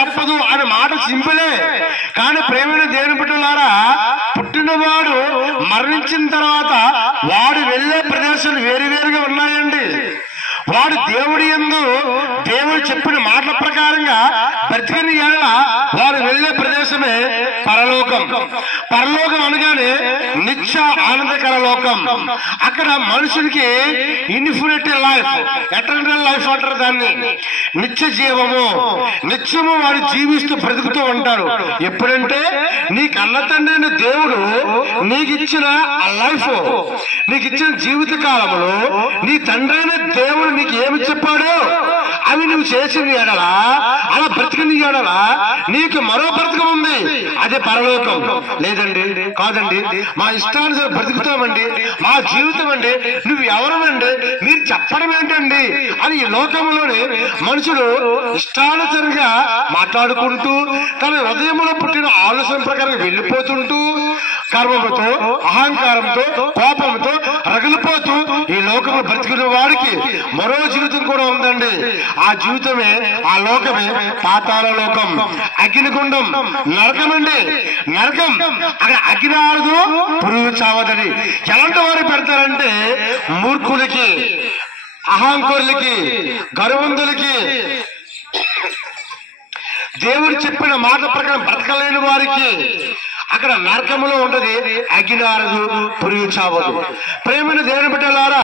తప్పదు అనే మాట సింపులే. కానీ ప్రేమైన దేవుని బిడ్డలారా, పుట్టినవాడు మరణించిన తర్వాత వాడు వెళ్లే ప్రదేశాలు వేరువేరుగా ఉన్నాయండి. వాడు దేవుడి యందు దేవుడు చెప్పిన మాటల ప్రకారంగా బ్రతికని ఎడల వాడు వెళ్లే ప్రదేశమే పరలోకం. పరలోకం అనగానే నిత్య ఆనందకర లోకం. అక్కడ మనుషుడికి ఇన్ఫినిటీ లైఫ్, ఎటర్నల్ లైఫ్ అంటారు దాన్ని. నిత్య జీవము, నిత్యము వాడు జీవిస్తూ బ్రతుకుతూ ఉంటాడు. ఎప్పుడంటే నీ కన్న తండ్రి దేవుడు నీకిచ్చిన ఆ లైఫ్, నీకిచ్చిన జీవిత కాలంలో నీ తండ్రైన దేవుడు నీకు ఏమి చెప్పాడో అవి నువ్వు చేసిన ఎడలా, అలా బ్రతికిన ఎడలా నీకు మరో బ్రతకం ఉంది, అదే పరలోకం. లేదండి, కాదండి, మా ఇష్టానుసారం బ్రతుకుతామండి, మా జీవితం అండి, నువ్వు ఎవరమండి, మీరు చెప్పడం ఏంటండి అని ఈ లోకంలోని మనుషుడు ఇష్టానుసారంగా మాట్లాడుకుంటూ తన హృదయంలో పుట్టిన ఆలోచన ప్రకారం వెళ్ళిపోతుంటూ గర్వంతో, అహంకారంతో, కోపంతో రగిలిపోతూ ఈ లోకంలో బ్రతికిన వాడికి మరో జీవితం కూడా ఉందండి. ఆ జీవితమే, ఆ లోకమే పాతాళ లోకం, అగ్నిగుండం, నరకం అండి. నరకం అక్కడ అగ్ని ఆడదు, పురుగు చావదని. ఎలాంటి వారు పెడతారంటే మూర్ఖులకి, అహంకారులకి, గర్వంతులకి, దేవుడు చెప్పిన మాట ప్రకారం బ్రతకలేని వారికి అక్కడ నరకములో ఉంటది, అగ్ని ఆరదు, పురుగు చావదు. ప్రేమైన దేవుని బిడ్డలారా,